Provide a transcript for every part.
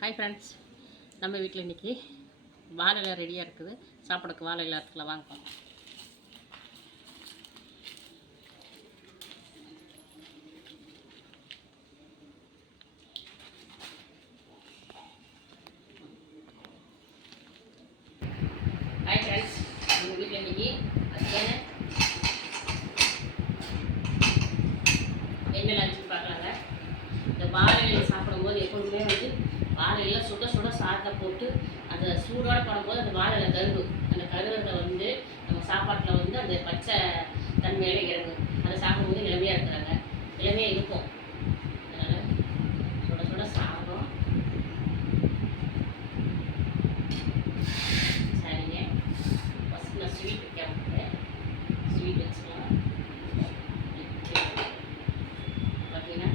Hi friends, நம்ம வீட்டில் இன்றைக்கி வாழை இலை ரெடியாக இருக்குது. சாப்பிடக்கு வாழை இலை இடத்துல வாங்க. ஹாய் ஃப்ரெண்ட்ஸ், நம்ம வீட்டில் இன்றைக்கி அதுக்கான என்ன லஞ்சுன்னு பார்க்கலாங்க. இந்த வாழை இலை சாப்பிடும்போது எப்பொழுதுமே வாழை இலை சுட சுட சாதத்தை போட்டு அந்த சூடோடு போடும்போது அந்த வாழை இலை கருகும். அந்த கருகிறத நம்ம சாப்பாட்டில் அந்த பச்சை தன்மையில இறங்கும். அதை சாப்பிடும்போது இளமையாக இருக்கிறாங்க, இளமையாக இருக்கும். அதனால் சுட சுட சாப்பிடும். சரிங்க, ஃபஸ்ட் நான் ஸ்வீட் வைக்க ஸ்வீட் வச்சுக்கலாம். பார்த்தீங்கன்னா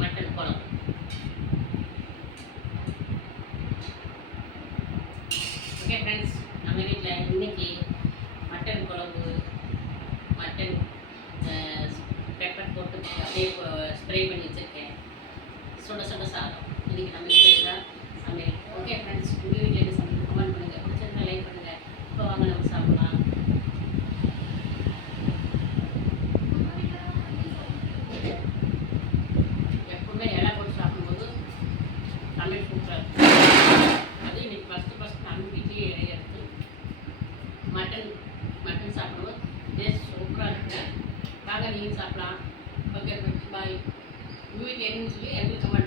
மட்டன் குழம்பு. ஓகே ஃப்ரெண்ட்ஸ், நம்ம வீட்டில் இன்றைக்கி மட்டன் குழம்பு, மட்டன் பெப்பர் போட்டு அப்படியே ஸ்ப்ரே பண்ணி வச்சுருக்கேன். சுட சுட சாதம். இன்றைக்கி நம்ம வீட்டில் தான் சமையல். ஓகே ஃப்ரெண்ட்ஸ், உங்கள் வீட்டில் என்ன சமையல் கமெண்ட் பண்ணுங்கள், பிடிச்சிருந்தா லைக் பண்ணுங்கள். இப்போ வாங்க நம்ம சாப்பிடலாம். எப்பவுமே இலை போட்டு சாப்பிடும்போது சமையல் சூப்பராக இருக்கும். அது இன்றைக்கி ஃபஸ்ட்டு நம்ம வீட்லேயே இலையை எடுத்து மட்டன் சாப்பிடும்போது டேஸ்ட் சூப்பராக இருக்குங்க. வாங்க நீங்கள் சாப்பிடலாம். ஓகே ஃப்ரெண்ட்ஸ், பாய். உங்கள் வீட்டில் என்னன்னு சொல்லி எனக்கு கமெண்ட்